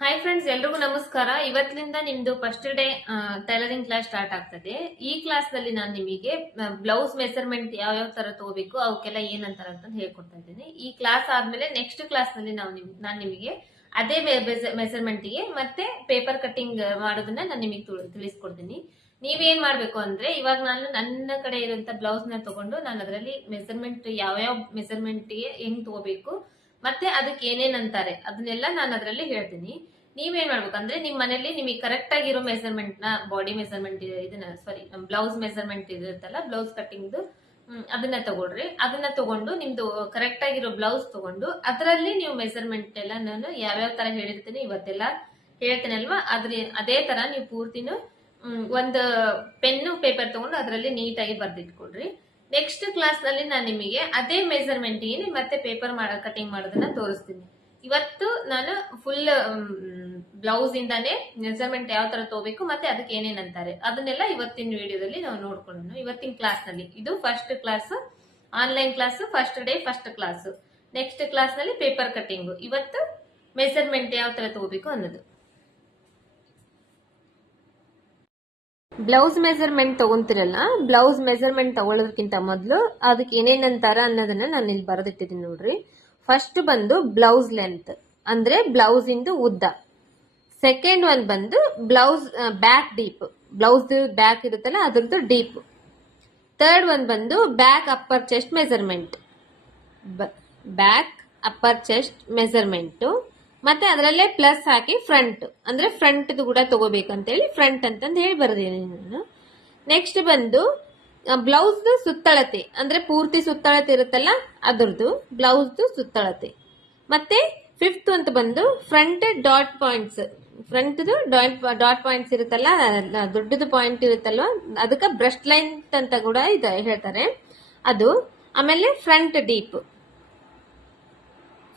Hi friends ಎಲ್ರಿಗೂ ನಮಸ್ಕಾರ. ಇವತ್ತಿನಿಂದ ನಿಮ್ದು first day tailoring class start ಆಗ್ತದೆ. ಈ ಕ್ಲಾಸ್ನಲ್ಲಿ ನಾನು ನಿಮಗೆ ಬ್ಲೌಸ್ ಮೆಸರ್ಮೆಂಟ್ ಯಾವ ಯಾವ ತರ ತಗೋಬೇಕು, ಅವಕ್ಕೆಲ್ಲ ಏನಂತಾರ ಅಂತ ಹೇಳ್ಕೊಡ್ತಾ ಇದ್ದೀನಿ. ಈ ಕ್ಲಾಸ್ ಆದ್ಮೇಲೆ ನೆಕ್ಸ್ಟ್ ಕ್ಲಾಸ್ನಲ್ಲಿ ನಾವು ನಾನು ನಿಮಗೆ ಅದೇ ಮೆಸರ್ಮೆಂಟ್ಗೆ ಮತ್ತೆ ಪೇಪರ್ ಕಟ್ಟಿಂಗ್ ಮಾಡೋದನ್ನ ನಾನು ನಿಮಗೆ ತಿಳಿಸ್ಕೊಡ್ತೀನಿ. ನೀವೇನ್ ಮಾಡ್ಬೇಕು ಅಂದ್ರೆ, ಇವಾಗ ನಾನು ನನ್ನ ಕಡೆ ಇರುವಂತ ಬ್ಲೌಸ್ನ ತಗೊಂಡು ನಾನು ಅದರಲ್ಲಿ ಮೆಸರ್ಮೆಂಟ್ ಯಾವ ಯಾವ ಮೆಸರ್ಮೆಂಟ್ಗೆ ಹೆಂಗ್ ತಗೋಬೇಕು ಮತ್ತೆ ಅದಕ್ಕೆ ಏನೇನಂತಾರೆ ಅದನ್ನೆಲ್ಲ ನಾನು ಅದರಲ್ಲಿ ಹೇಳ್ತೀನಿ. ನೀವೇನ್ ಮಾಡ್ಬೇಕಂದ್ರೆ ನಿಮ್ ಮನೇಲಿ ನಿಮಗೆ ಕರೆಕ್ಟ್ ಆಗಿರೋ ಮೆಸರ್ಮೆಂಟ್ ಬಾಡಿ ಮೆಸರ್ಮೆಂಟ್ ಇದನ್ನ ಸಾರಿ ಬ್ಲೌಸ್ ಮೆಸರ್ಮೆಂಟ್ ಇರುತ್ತಲ್ಲ ಬ್ಲೌಸ್ ಕಟ್ಟಿಂಗ್ ಅದನ್ನ ತಗೊಳ್ರಿ. ಅದನ್ನ ತಗೊಂಡು ನಿಮ್ದು ಕರೆಕ್ಟ್ ಆಗಿರೋ ಬ್ಲೌಸ್ ತಗೊಂಡು ಅದರಲ್ಲಿ ನೀವು ಮೆಸರ್ಮೆಂಟ್ ಎಲ್ಲ ನಾನು ಯಾವ್ಯಾವ ತರ ಹೇಳಿರ್ತೀನಿ ಇವತ್ತೆಲ್ಲ ಹೇಳ್ತೀನಲ್ವಾ? ಅದ್ರ, ಅದೇ ತರ ನೀವು ಪೂರ್ತಿನೂ ಒಂದು ಪೆನ್ನು ಪೇಪರ್ ತಗೊಂಡು ಅದರಲ್ಲಿ ನೀಟಾಗಿ ಬರ್ದಿಟ್ಕೊಡ್ರಿ ನೆಕ್ಸ್ಟ್ ಕ್ಲಾಸ್ನಲ್ಲಿ ನಾನು ನಿಮಗೆ ಅದೇ ಮೆಜರ್ಮೆಂಟ್ಗೆ ಮತ್ತೆ ಪೇಪರ್ ಮಾಡ ಕಟಿಂಗ್ ಮಾಡೋದನ್ನ ತೋರಿಸ್ತೀನಿ. ಇವತ್ತು ನಾನು ಫುಲ್ ಬ್ಲೌಸ್ ಇಂದಾನೆ ಮೆಜರ್ಮೆಂಟ್ ಯಾವ ತರ ತಗೋಬೇಕು ಮತ್ತೆ ಅದಕ್ಕೆ ಏನೇನ್ ಅಂತಾರೆ. ಅದನ್ನೆಲ್ಲ ಇವತ್ತಿನ ವಿಡಿಯೋದಲ್ಲಿ ನಾವು ನೋಡ್ಕೊಳ್ಳೋಣ. ಇವತ್ತಿನ ಕ್ಲಾಸ್ನಲ್ಲಿ. ಇದು first class online class first day first class next ಕ್ಲಾಸ್ನಲ್ಲಿ ಪೇಪರ್ ಕಟಿಂಗ್ ಇವತ್ತು ಮೆಜರ್ಮೆಂಟ್ ಯಾವ ತರ ತಗೋಬೇಕು ಅನ್ನೋದು. ಬ್ಲೌಸ್ ಮೆಸರ್ಮೆಂಟ್ ತಗೊಂತಿರಲ್ಲ ಬ್ಲೌಸ್ ಮೆಸರ್ಮೆಂಟ್ ತಗೊಳ್ಳೋದಕ್ಕಿಂತ ಮೊದಲು ಅದಕ್ಕೆ ಏನೇನಂತಾರ ಅನ್ನೋದನ್ನ ನಾನು ಇಲ್ಲಿ ಬರೆದಿಟ್ಟಿದ್ದೀನಿ ನೋಡ್ರಿ. ಫಸ್ಟ್ ಬಂದು ಬ್ಲೌಸ್ ಲೆಂತ್ ಅಂದ್ರೆ ಬ್ಲೌಸ್ ಇಂದು ಉದ್ದ. ಸೆಕೆಂಡ್ ಒನ್ ಬಂದು blouse back deep blouse back ಇರುತ್ತಲ್ಲ ಅದ್ರದ್ದು ಡೀಪ್ ಥರ್ಡ್ ಒನ್ ಬಂದು back upper chest measurement back upper chest measurement ಮತ್ತೆ ಅದರಲ್ಲೇ ಪ್ಲಸ್ ಹಾಕಿ ಫ್ರಂಟ್ ಅಂದ್ರೆ ಫ್ರಂಟ್ ಕೂಡ ತಗೋಬೇಕಂತೇಳಿ ಫ್ರಂಟ್ ಅಂತಂದು ಹೇಳಿ ಬರ್ದೀನಿ ನಾನು. ನೆಕ್ಸ್ಟ್ ಬಂದು ಬ್ಲೌಸ್ ಸುತ್ತಳತೆ, ಅಂದ್ರೆ ಪೂರ್ತಿ ಸುತ್ತಳತೆ ಇರುತ್ತಲ್ಲ ಅದರದ್ದು ಬ್ಲೌಸ್ ಸುತ್ತಳತೆ. ಮತ್ತೆ ಫಿಫ್ತ್ ಅಂತ ಬಂದು front dot points front dot dot points ಇರುತ್ತಲ್ಲ ದೊಡ್ಡದು ಪಾಯಿಂಟ್ ಇರುತ್ತಲ್ವ, ಅದಕ್ಕೆ ಬ್ರಷ್ ಲೈನ್ ಅಂತ ಕೂಡ ಇದೆ, ಹೇಳ್ತಾರೆ. ಅದು, ಆಮೇಲೆ ಫ್ರಂಟ್ ಡೀಪ್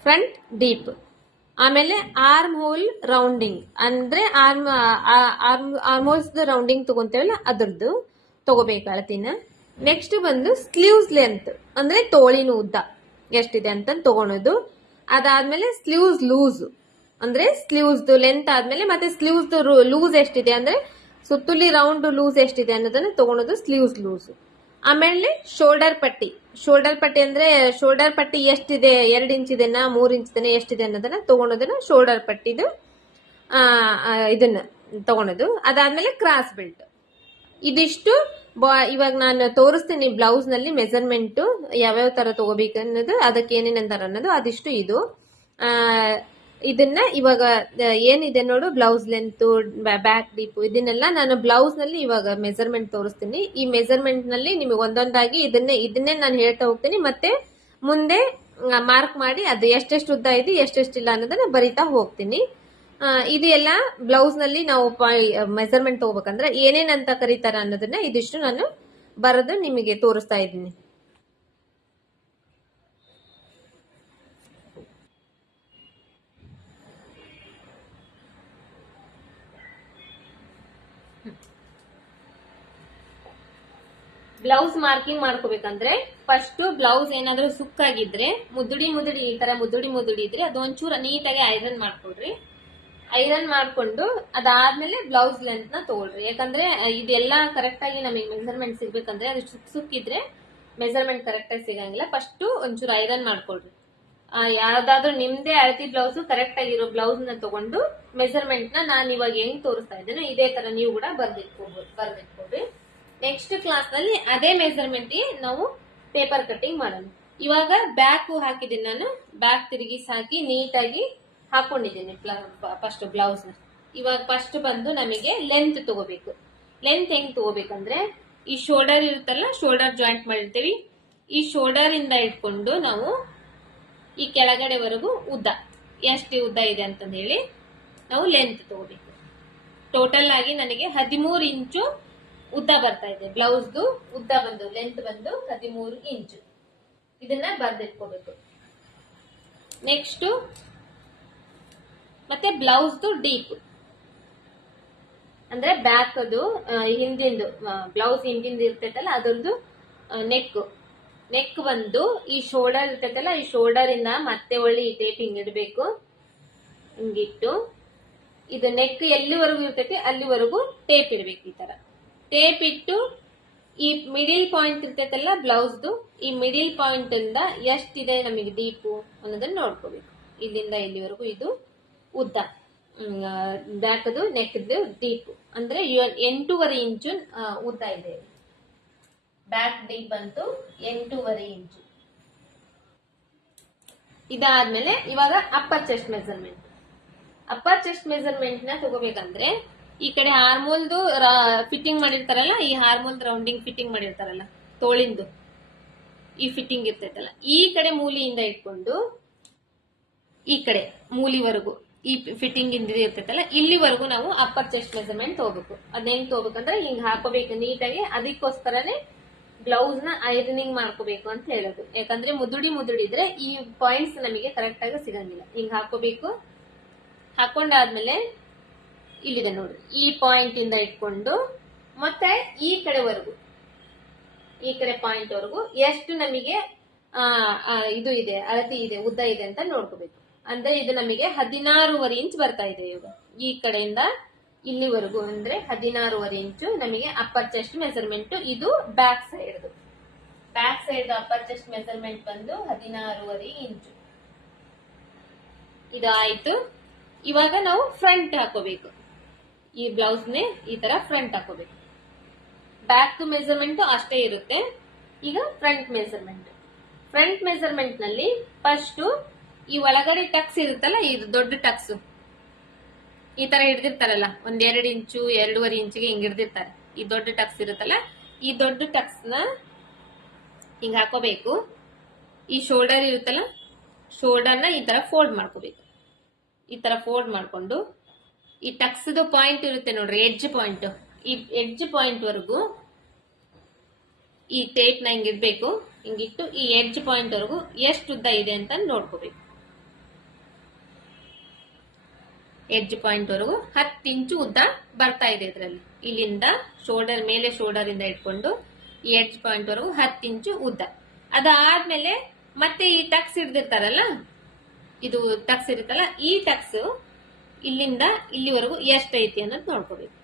ಫ್ರಂಟ್ ಡೀಪ್ ಆಮೇಲೆ ಆರ್ಮ್ ಹೋಲ್ ರೌಂಡಿಂಗ್ ಅಂದ್ರೆ arm arm arm holes rounding ತಗೊಂತೇವಲ್ಲ, ಅದ್ರದ್ದು ತಗೋಬೇಕು ಅಳತಿನ ನೆಕ್ಸ್ಟ್ ಬಂದು ಸ್ಲೀವ್ಸ್ ಲೆಂತ್ ಅಂದ್ರೆ ತೋಳಿನ ಉದ್ದ ಎಷ್ಟಿದೆ ಅಂತ ತಗೊಳೋದು. ಅದಾದ್ಮೇಲೆ ಸ್ಲೀವ್ಸ್ ಲೂಸ್ ಅಂದ್ರೆ ಸ್ಲೀವ್ಸ್ ಲೆಂತ್ ಆದ್ಮೇಲೆ ಮತ್ತೆ ಸ್ಲೀವ್ಸ್ ಲೂಸ್ ಎಷ್ಟಿದೆ ಅಂದ್ರೆ ಸುತ್ತುಲಿ ರೌಂಡ್ ಲೂಸ್ ಎಷ್ಟಿದೆ ಅನ್ನೋದನ್ನ ತಗೊಳೋದು ಸ್ಲೀವ್ಸ್ ಲೂಸ್ ಆಮೇಲೆ ಶೋಲ್ಡರ್ ಪಟ್ಟಿ. ಶೋಲ್ಡರ್ ಪಟ್ಟಿ ಅಂದ್ರೆ ಶೋಲ್ಡರ್ ಪಟ್ಟಿ ಎಷ್ಟಿದೆ? ಎರಡು ಇಂಚ್ ಇದೆನಾ? ಮೂರ್ ಇಂಚ್ ಇದೆನಾ? ಎಷ್ಟಿದೆ ಅನ್ನೋದನ್ನ ತಗೊಳೋದನ್ನ ಶೋಲ್ಡರ್ ಪಟ್ಟಿದು ಇದನ್ನ ತಗೊಳೋದು ಅದಾದ್ಮೇಲೆ ಕ್ರಾಸ್ ಬೆಲ್ಟ್ ಇದಿಷ್ಟು ಇವಾಗ ನಾನು ತೋರಿಸ್ತೀನಿ ಬ್ಲೌಸ್ನಲ್ಲಿ ಮೆಸರ್ಮೆಂಟ್ ಯಾವ್ಯಾವ ತರ ತಗೋಬೇಕು ಅನ್ನೋದು ಅದಕ್ಕೆ ಏನೇನು ಅಂತಾರೆ ಅನ್ನೋದು ಅದಿಷ್ಟು ಇದು. ಇದನ್ನ ಇವಾಗ ಏನಿದೆ ನೋಡು ಬ್ಲೌಸ್ ಲೆಂತ್ ಬ್ಯಾಕ್ ಡೀಪ್ ಇದನ್ನೆಲ್ಲ ನಾನು ಬ್ಲೌಸ್ನಲ್ಲಿ ಇವಾಗ ಮೆಸರ್ಮೆಂಟ್ ತೋರಿಸ್ತೀನಿ. ಈ ಮೆಸರ್ಮೆಂಟ್ನಲ್ಲಿ ನಿಮಗೆ ಒಂದೊಂದಾಗಿ ಇದನ್ನೇ ಇದನ್ನೇ ನಾನು ಹೇಳ್ತಾ ಹೋಗ್ತೀನಿ. ಮತ್ತೆ ಮುಂದೆ ಮಾರ್ಕ್ ಮಾಡಿ ಅದು ಎಷ್ಟೆಷ್ಟು ಉದ್ದ ಇದೆ ಎಷ್ಟೆಷ್ಟಿಲ್ಲ ಅನ್ನೋದನ್ನ ಬರಿತಾ ಹೋಗ್ತೀನಿ. ಇದು ಎಲ್ಲ ಬ್ಲೌಸ್ನಲ್ಲಿ ನಾವು ಮೆಸರ್ಮೆಂಟ್ ತಗೋಬೇಕಂದ್ರೆ ಏನೇನಂತ ಕರೀತಾರ ಅನ್ನೋದನ್ನ ಇದಿಷ್ಟು ನಾನು ಬರೆದು ನಿಮಗೆ ತೋರಿಸ್ತಾ ಇದ್ದೀನಿ. ಬ್ಲೌಸ್ ಮಾರ್ಕಿಂಗ್ ಮಾಡ್ಕೋಬೇಕಂದ್ರೆ ಫಸ್ಟ್ ಬ್ಲೌಸ್ ಏನಾದ್ರೂ ಸುಕ್ಕಾಗಿದ್ರೆ ಮುದ್ದುಡಿ ಮುದ್ದುಡಿ ಈ ತರ ಮುದ್ದುಡಿ ಮುದ್ದುಡಿ ಇದ್ರೆ ಅದೊಂಚೂರು ನೀಟಾಗಿ ಐರನ್ ಮಾಡ್ಕೊಡ್ರಿ ಐರನ್ ಮಾಡ್ಕೊಂಡು ಅದಾದ್ಮೇಲೆ ಬ್ಲೌಸ್ ಲೆಂತ್ನ ತಗೊಳ್ರಿ. ಯಾಕಂದ್ರೆ ಇದೆಲ್ಲ ಕರೆಕ್ಟ್ ಆಗಿ ನಮಗೆ ಮೆಸರ್ಮೆಂಟ್ ಸಿಗ್ಬೇಕಂದ್ರೆ ಅದು ಸುಕ್ ಸುಕ್ಕಿದ್ರೆ ಮೆಸರ್ಮೆಂಟ್ ಕರೆಕ್ಟ್ ಆಗಿ ಸಿಗಂಗಿಲ್ಲ. ಫಸ್ಟ್ ಒಂಚೂರು ಐರನ್ ಮಾಡ್ಕೊಳ್ರಿ. ಯಾವ್ದಾದ್ರು ನಿಮ್ದೇ ಅಳತಿ ಬ್ಲೌಸ್ ಕರೆಕ್ಟ್ ಆಗಿರೋ ಬ್ಲೌಸ್ನ ತಗೊಂಡು ಮೆಸರ್ಮೆಂಟ್ನ ನಾನು ಇವಾಗ ಹೆಂಗ್ ತೋರಿಸ್ತಾ ಇದ್ದೇನೆ ಇದೇ ತರ ನೀವು ಕೂಡ ಬರ್ದಿಟ್ಕೋಬಹುದು ಬರ್ದಿಟ್ಕೊಡ್ರಿ ನೆಕ್ಸ್ಟ್ ಕ್ಲಾಸ್ನಲ್ಲಿ ಅದೇ ಮೆಸರ್ಮೆಂಟ್ಗೆ ನಾವು ಪೇಪರ್ ಕಟ್ಟಿಂಗ್ ಮಾಡೋಣ. ಇವಾಗ ಬ್ಯಾಕ್ ಹಾಕಿದ್ದೀನಿ ನಾನು. ಬ್ಯಾಕ್ ತಿರುಗಿಸಿ ಹಾಕಿ ನೀಟಾಗಿ ಹಾಕೊಂಡಿದ್ದೀನಿ ಫಸ್ಟ್ ಬ್ಲೌಸ್ ಇವಾಗ ಫಸ್ಟ್ ಬಂದು ನಮಗೆ ಲೆಂತ್ ತಗೋಬೇಕು. ಲೆಂತ್ ಹೆಂಗ್ ತಗೋಬೇಕಂದ್ರೆ ಈ ಶೋಲ್ಡರ್ ಇರುತ್ತಲ್ಲ ಶೋಲ್ಡರ್ ಜಾಯಿಂಟ್ ಮಾಡಿರ್ತೀವಿ ಈ ಶೋಲ್ಡರ್ ಇಂದ ಇಟ್ಕೊಂಡು ನಾವು ಈ ಕೆಳಗಡೆವರೆಗೂ ಉದ್ದ. ಎಷ್ಟು ಉದ್ದ ಇದೆ ಅಂತಂದು ಹೇಳಿ ನಾವು ಲೆಂತ್ ತಗೋಬೇಕು. ಟೋಟಲ್ ಆಗಿ ನನಗೆ ಹದಿಮೂರು ಇಂಚು ಉದ್ದ ಬರ್ತಾ ಇದೆ. ಬ್ಲೌಸ್ದು ಉದ್ದ ಬಂದು ಲೆಂತ್ ಬಂದು ಹದಿಮೂರು ಇಂಚು. ಇದನ್ನ ಬರ್ದಿಟ್ಕೋಬೇಕು. ನೆಕ್ಸ್ಟ್ ಮತ್ತೆ ಬ್ಲೌಸ್ದು ಡೀಪ್ ಅಂದ್ರೆ ಬ್ಯಾಕ್ ಅದು ಹಿಂದಿಂದು ಬ್ಲೌಸ್ ಹಿಂದಿಂದ ಇರ್ತೈತಲ್ಲ, ಅದೊಂದು ನೆಕ್ ನೆಕ್ ಬಂದು ಈ ಶೋಲ್ಡರ್ ಇರ್ತೈತಲ್ಲ, ಈ ಶೋಲ್ಡರ್ ಇಂದ ಮತ್ತೆ ಒಳ್ಳೆ ಈ ಟೇಪಿಂಗ್ ಇಡಬೇಕು. ಹಿಂಗಿಟ್ಟು. ಇದು ನೆಕ್ ಎಲ್ಲಿವರೆಗೂ ಇರ್ತೈತಿ, ಅಲ್ಲಿವರೆಗೂ ಟೇಪ್ ಇಡ್ಬೇಕು ಈ ತರ. ಟೇಪ್ ಇಟ್ಟು ಈ ಮಿಡಿಲ್ ಪಾಯಿಂಟ್ ಇರ್ತೈತಲ್ಲ ಬ್ಲೌಸ್ದು ಈ ಮಿಡಿಲ್ ಪಾಯಿಂಟ್ ಇಂದ ಎಷ್ಟಿದೆ ನಮಗೆ ಡೀಪು ಅನ್ನೋದನ್ನ ನೋಡ್ಕೋಬೇಕು. ಇಲ್ಲಿಂದ ಇಲ್ಲಿವರೆಗೂ ಇದು ಉದ್ದ. ಬ್ಯಾಕದು ನೆಕ್ದು ಡೀಪ್ ಅಂದ್ರೆ ಎಂಟೂವರೆ ಇಂಚು ಉದ್ದ ಇದೆ. ಬ್ಯಾಕ್ ಡೀಪ್ ಬಂತು ಎಂಟೂವರೆ ಇಂಚು. ಇದಾದ್ಮೇಲೆ ಇವಾಗ upper chest measurement upper chest ಮೆಸರ್ಮೆಂಟ್ನ ತಗೋಬೇಕಂದ್ರೆ ಈ ಕಡೆ ಹಾರ್ಮೋಲ್ದು ಫಿಟ್ಟಿಂಗ್ ಮಾಡಿರ್ತಾರಲ್ಲ, ಈ ಹಾರ್ಮೋಲ್ ರೌಂಡಿಂಗ್ ಫಿಟ್ಟಿಂಗ್ ಮಾಡಿರ್ತಾರಲ್ಲ, ತೋಳಿಂದು, ಈ ಫಿಟ್ಟಿಂಗ್ ಇರ್ತೈತಲ್ಲ, ಈ ಕಡೆ ಮೂಲಿಯಿಂದ ಇಟ್ಕೊಂಡು ಈ ಕಡೆ ಮೂಲಿವರೆಗೂ ಈ ಫಿಟ್ಟಿಂಗ್ ಇಂದ ಇರ್ತೈತಲ್ಲ, ಇಲ್ಲಿವರೆಗೂ ನಾವು ಅಪ್ಪರ್ ಚೆಸ್ಟ್ ಮೆಸರ್ಮೆಂಟ್ ತಗೋಬೇಕು. ಅದೇನ್ ತಗೋಬೇಕಂದ್ರೆ ಹಿಂಗ್ ಹಾಕೋಬೇಕು ನೀಟಾಗಿ, ಅದಕ್ಕೋಸ್ಕರನೇ ಬ್ಲೌಸ್ನ ಐರನಿಂಗ್ ಮಾಡ್ಕೋಬೇಕು ಅಂತ ಹೇಳೋದು. ಯಾಕಂದ್ರೆ ಮುದುಡಿ ಮುದುಡಿದ್ರೆ ಈ ಪಾಯಿಂಟ್ಸ್ ನಮಗೆ ಕರೆಕ್ಟ್ ಆಗಿ ಸಿಗಂಗಿಲ್ಲ. ಹಿಂಗ್ ಹಾಕೋಬೇಕು. ಹಾಕೊಂಡಾದ್ಮೇಲೆ ಇಲ್ಲಿದೆ ನೋಡಿ. ಈ ಪಾಯಿಂಟ್ ಇಂದ ಇಟ್ಕೊಂಡು ಮತ್ತೆ ಈ ಕಡೆವರೆಗೂ, ಈ ಕಡೆ ಪಾಯಿಂಟ್ ವರೆಗೂ ಎಷ್ಟು ನಮಗೆ ಇದು ಇದೆ, ಅಳತಿ ಇದೆ, ಉದ್ದ ಇದೆ ಅಂತ ನೋಡ್ಕೋಬೇಕು. ಅಂದ್ರೆ ಇದು ನಮಗೆ ಹದಿನಾರೂವರೆ ಇಂಚ್ ಬರ್ತಾ ಇದೆ ಇವಾಗ. ಈ ಕಡೆಯಿಂದ ಇಲ್ಲಿವರೆಗೂ ಅಂದ್ರೆ ಹದಿನಾರೂವರೆ ಇಂಚು ನಮಗೆ ಅಪ್ಪರ್ ಚೆಸ್ಟ್ ಮೆಸರ್ಮೆಂಟ್ ಇದು back side back side upper chest measurement ಬಂದು ಹದಿನಾರೂವರೆ ಇಂಚು ಇದಾಯ್ತು. ಇವಾಗ ನಾವು ಫ್ರಂಟ್ ಹಾಕೋಬೇಕು. ಈ ಬ್ಲೌಸ್ ನೇ ಈ ತರ ಫ್ರಂಟ್ ಹಾಕೋಬೇಕು. ಬ್ಯಾಕ್ ಮೆಸರ್ಮೆಂಟ್ ಅಷ್ಟೇ ಇರುತ್ತೆ. ಈಗ ಫ್ರಂಟ್ ಮೆಸರ್ಮೆಂಟ್ ಫ್ರಂಟ್ ಮೆಸರ್ಮೆಂಟ್ನಲ್ಲಿ ಫಸ್ಟ್ ಈ ಒಳಗಡೆ ಟಕ್ಸ್ ಇರುತ್ತಲ್ಲ, ಇದು ದೊಡ್ಡ ಟಕ್ಸ್ ಈ ತರ ಹಿಡ್ದಿರ್ತಾರಲ್ಲ, ಒಂದ್ ಎರಡು ಇಂಚು, ಎರಡೂವರೆ ಇಂಚಿಗೆ ಹಿಂಗ್ ಹಿಡ್ದಿರ್ತಾರೆ. ಈ ದೊಡ್ಡ ಟಕ್ಸ್ ಇರುತ್ತಲ್ಲ, ಈ ದೊಡ್ಡ ಟಕ್ಸ್ನ ಹಿಂಗ್ ಹಾಕೋಬೇಕು. ಈ ಶೋಲ್ಡರ್ ಇರುತ್ತಲ್ಲ ಶೋಲ್ಡರ್ನ ಈ ತರ ಫೋಲ್ಡ್ ಮಾಡ್ಕೋಬೇಕು. ಈ ತರ ಫೋಲ್ಡ್ ಮಾಡ್ಕೊಂಡು, ಈ ಟಕ್ಸ್ದು ಪಾಯಿಂಟ್ ಇರುತ್ತೆ ನೋಡ್ರಿ ಎಡ್ಜ್ ಪಾಯಿಂಟ್ ಈ ಎಡ್ಜ್ ಪಾಯಿಂಟ್ ವರೆಗೂ ಈ ಟೇಪ್ನ ಹಿಂಗಿಡ್ಬೇಕು ಹಿಂಗಿಟ್ಟು ಈ ಎಡ್ಜ್ ಪಾಯಿಂಟ್ ವರೆಗೂ ಎಷ್ಟು ಉದ್ದ ಇದೆ ಅಂತ ನೋಡ್ಕೋಬೇಕು. ಎಡ್ಜ್ ಪಾಯಿಂಟ್ ವರೆಗೂ ಹತ್ತು ಇಂಚು ಉದ್ದ ಬರ್ತಾ ಇದೆ ಇದರಲ್ಲಿ. ಇಲ್ಲಿಂದ ಶೋಲ್ಡರ್ ಮೇಲೆ ಶೋಲ್ಡರ್ ಇಂದ ಇಟ್ಕೊಂಡು ಈ ಎಡ್ಜ್ ಪಾಯಿಂಟ್ ವರೆಗೂ ಹತ್ತು ಇಂಚು ಉದ್ದ. ಅದಾದ್ಮೇಲೆ ಮತ್ತೆ ಈ ಟಕ್ಸ್ ಹಿಡ್ದಿರ್ತಾರಲ್ಲ, ಇದು ಟಕ್ಸ್ ಇರುತ್ತಲ್ಲ, ಈ ಟಕ್ಸ್ ಇಲ್ಲಿಂದ ಇಲ್ಲಿವರೆಗೂ ಐತಿ ಅನ್ನೋದು ನೋಡ್ಕೋಬೇಕು.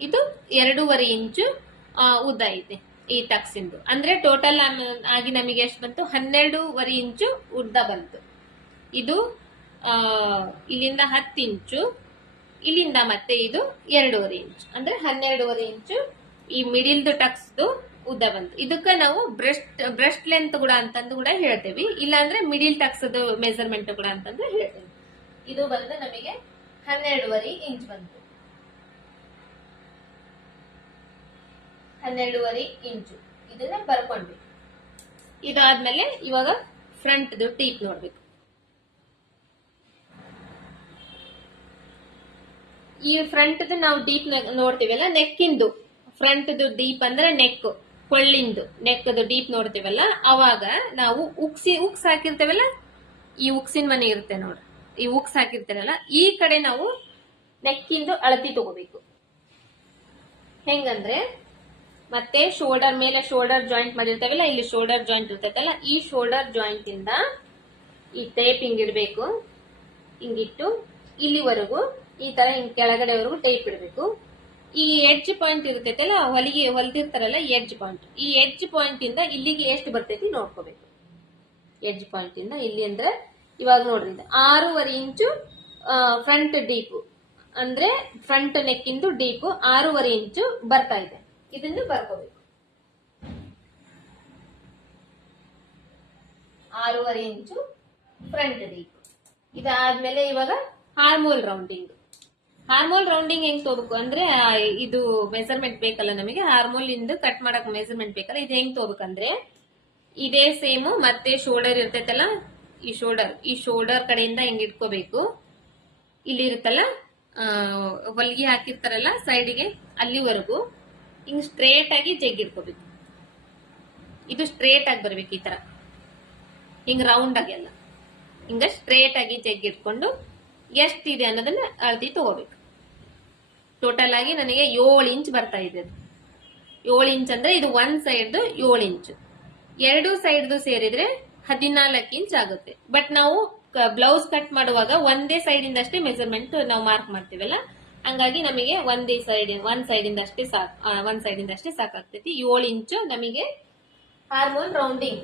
ಇದು ಎರಡೂವರೆ ಇಂಚು ಉದ್ದ ಐತೆ ಈ ಟಕ್ಸ್ ಇಂದು. ಅಂದ್ರೆ ಟೋಟಲ್ ಆಗಿ ನಮಗೆ ಎಷ್ಟು ಬಂತು? ಹನ್ನೆರಡೂವರೆ ಇಂಚು ಉದ್ದ ಬಂತು. ಇದು ಇಲ್ಲಿಂದ ಹತ್ತು ಇಂಚು, ಇಲ್ಲಿಂದ ಮತ್ತೆ ಇದು ಎರಡೂವರೆ ಇಂಚು. ಅಂದ್ರೆ ಹನ್ನೆರಡೂವರೆ ಇಂಚು ಈ ಮಿಡಿಲ್ದು ಟಕ್ಸ್ದು ಉದ್ದ ಬಂತು. ಇದಕ್ಕೆ ನಾವು ಬ್ರೆಸ್ಟ್ ಬ್ರೆಸ್ಟ್ ಲೆಂತ್ ಕೂಡ ಅಂತಂದು ಕೂಡ ಹೇಳ್ತೇವೆ. ಇಲ್ಲಾಂದ್ರೆ ಮಿಡಿಲ್ ಟಕ್ಸ್ದು ಮೆಜರ್ಮೆಂಟ್ ಕೂಡ ಅಂತಂದು ಹೇಳ್ತೇವೆ. ಇದು ಬಂದು ನಮಗೆ ಹನ್ನೆರಡೂವರೆ ಇಂಚ್ ಬಂತು. ಹನ್ನೆರಡೂವರೆ ಇಂಚು. ಇದನ್ನ ಬರ್ಕೊಂಡ್ವಿ. ಇದಾದ್ಮೇಲೆ ಇವಾಗ ಫ್ರಂಟ್ದು ಟೀಪ್ ನೋಡ್ಬೇಕು. ಈ ಫ್ರಂಟ್ ನಾವು ಡೀಪ್ ನೋಡ್ತೀವಲ್ಲ ನೆಕ್ಕಿಂದು. ಫ್ರಂಟ್ದು ಡೀಪ್ ಅಂದ್ರೆ ನೆಕ್ ಕೊಳ್ಳಿಂದು ನೆಕ್ಕದು ಡೀಪ್ ನೋಡ್ತೀವಲ್ಲ? ಅವಾಗ ನಾವು ಉಕ್ಸಿ, ಉಕ್ಸ್ ಹಾಕಿರ್ತೇವಲ್ಲ? ಈ ಉಕ್ಸಿನ ಮನೆ ಇರುತ್ತೆ ನೋಡ್ರಿ ಈ ಉಕ್ಸ್ ಹಾಕಿರ್ತೇವಲ್ಲ? ಈ ಕಡೆ ನಾವು ನೆಕ್ಕಿಂದು ಅಳತಿ ತಗೋಬೇಕು. ಹೆಂಗಂದ್ರೆ, ಮತ್ತೆ ಶೋಲ್ಡರ್ ಮೇಲೆ ಶೋಲ್ಡರ್ ಜಾಯಿಂಟ್ ಮಾಡಿರ್ತೇವಲ್ಲ? ಇಲ್ಲಿ ಶೋಲ್ಡರ್ ಜಾಯಿಂಟ್ ಇರ್ತೈತಲ್ಲ? ಈ ಶೋಲ್ಡರ್ ಜಾಯಿಂಟ್ ಇಂದ ಈ ಟೇಪ್ ಹಿಂಗಿಡ್ಬೇಕು ಹಿಂಗಿಟ್ಟು ಇಲ್ಲಿವರೆಗೂ ಈ ತರ ಹಿಂಗ್ ಕೆಳಗಡೆವರೆಗೂ ಟೈಪ್ ಇಡಬೇಕು. ಈ ಎಡ್ಜ್ ಪಾಯಿಂಟ್ ಇರ್ತೈತಲ್ಲ ಹೊಲಿಗೆ ಹೊಲ್ದಿರ್ತಾರಲ್ಲ ಎಡ್ಜ್ ಪಾಯಿಂಟ್ ಈ ಎಡ್ಜ್ ಪಾಯಿಂಟ್ ಇಂದ ಇಲ್ಲಿಗೆ ಎಷ್ಟು ಬರ್ತೈತಿ ನೋಡ್ಕೋಬೇಕು. ಎಡ್ಜ್ ಪಾಯಿಂಟ್ ಇಂದ ಇಲ್ಲಿ ಅಂದ್ರೆ, ಇವಾಗ ನೋಡ್ರಿ ಆರೂವರೆ ಇಂಚು ಫ್ರಂಟ್ ಡೀಪು ಅಂದ್ರೆ ಫ್ರಂಟ್ ನೆಕ್ ಇಂದು ಡೀಪ್ ಆರೂವರೆ ಇಂಚು ಬರ್ತಾ ಇದೆ. ಇದನ್ನು ಬರ್ಕೋಬೇಕು. ಆರೂವರೆ ಇಂಚು ಫ್ರಂಟ್ ಡೀಪ್ ಇದಾದ್ಮೇಲೆ ಇವಾಗ ಹಾರ್ಮೋಲ್ ರೌಂಡಿಂಗ್ ಹಾರ್ಮೋಲ್ ರೌಂಡಿಂಗ್ ಹೆಂಗ್ ತಗೋಬೇಕು ಅಂದ್ರೆ ಇದು ಮೆಸರ್ಮೆಂಟ್ ಬೇಕಲ್ಲ ನಮಗೆ ಹಾರ್ಮೋಲ್ ಇಂದ ಕಟ್ ಮಾಡಕ್ ಮೆಸರ್ಮೆಂಟ್ ಬೇಕಲ್ಲ, ಇದು ಹೆಂಗ್ ತಗೋಬೇಕಂದ್ರೆ ಇದೇ ಸೇಮ್, ಮತ್ತೆ ಶೋಲ್ಡರ್ ಇರ್ತೈತಲ್ಲ, ಈ ಶೋಲ್ಡರ್ ಈ ಶೋಲ್ಡರ್ ಕಡೆಯಿಂದ ಹೆಂಗ್ ಇಟ್ಕೋಬೇಕು. ಇಲ್ಲಿ ಇರುತ್ತಲ್ಲ ಹೊಲಿಗೆ ಹಾಕಿರ್ತಾರಲ್ಲ, ಸೈಡ್ಗೆ, ಅಲ್ಲಿವರೆಗೂ, ಹಿಂಗ್ ಸ್ಟ್ರೇಟ್ ಆಗಿ ಜಗ್ಗಿಡ್ಕೋಬೇಕು ಇದು ಸ್ಟ್ರೇಟ್ ಆಗಿ ಬರ್ಬೇಕು ಈ ತರ. ಹಿಂಗ್ ರೌಂಡ್ ಆಗಿ ಅಲ್ಲ. ಹಿಂಗ ಸ್ಟ್ರೇಟ್ ಆಗಿ ಜಗ್ಗಿಟ್ಕೊಂಡು ಎಷ್ಟಿದೆ ಅನ್ನೋದನ್ನ ಅಳತಿ ತಗೋಬೇಕು. ಟೋಟಲ್ ಆಗಿ ನನಗೆ ಏಳು ಇಂಚ್ ಬರ್ತಾ ಇದೆ ಅದು. ಏಳು ಇಂಚ್ ಅಂದ್ರೆ ಇದು ಒಂದ್ ಸೈಡ್ದು ಏಳು ಇಂಚ್. ಎರಡು ಸೈಡ್ದು ಸೇರಿದ್ರೆ ಹದಿನಾಲ್ಕು ಇಂಚ್ ಆಗುತ್ತೆ. ಬಟ್ ನಾವು ಬ್ಲೌಸ್ ಕಟ್ ಮಾಡುವಾಗ ಒಂದೇ ಸೈಡ್ ಇಂದ ಅಷ್ಟೇ ಮೆಜರ್ಮೆಂಟ್ ನಾವು ಮಾರ್ಕ್ ಮಾಡ್ತೀವಲ್ಲ? ಹಂಗಾಗಿ ನಮಗೆ ಒಂದೇ ಸೈಡ್ ಒಂದ್ ಸೈಡ್ ಇಂದ ಅಷ್ಟೇ ಸಾಕು ಒಂದ್ ಸೈಡ್ ಇಂದ ಅಷ್ಟೇ ಸಾಕಾಗ್ತೈತಿ. ಏಳು ಇಂಚು ನಮಗೆ ಹಾರ್ಮೋನ್ ರೌಂಡಿಂಗ್